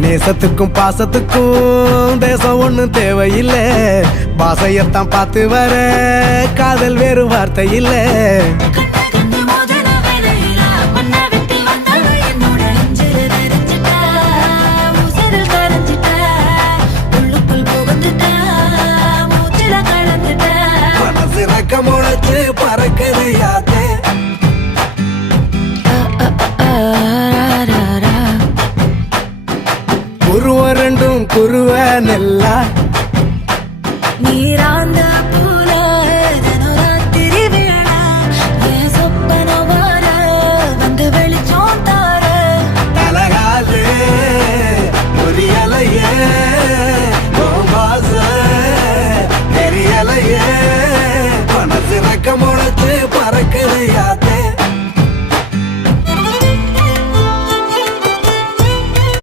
நேசத்துக்கும் பாசத்துக்கும் தேசம் ஒண்ணும் தேவையில்லை. பாசையத்தான் பார்த்து வர காதல் வேறு வார்த்தை இல்லை. முளைச்சு பறக்குது யாத்தே. குருவ ரெண்டும் குருவ நெல்லா நீராந்த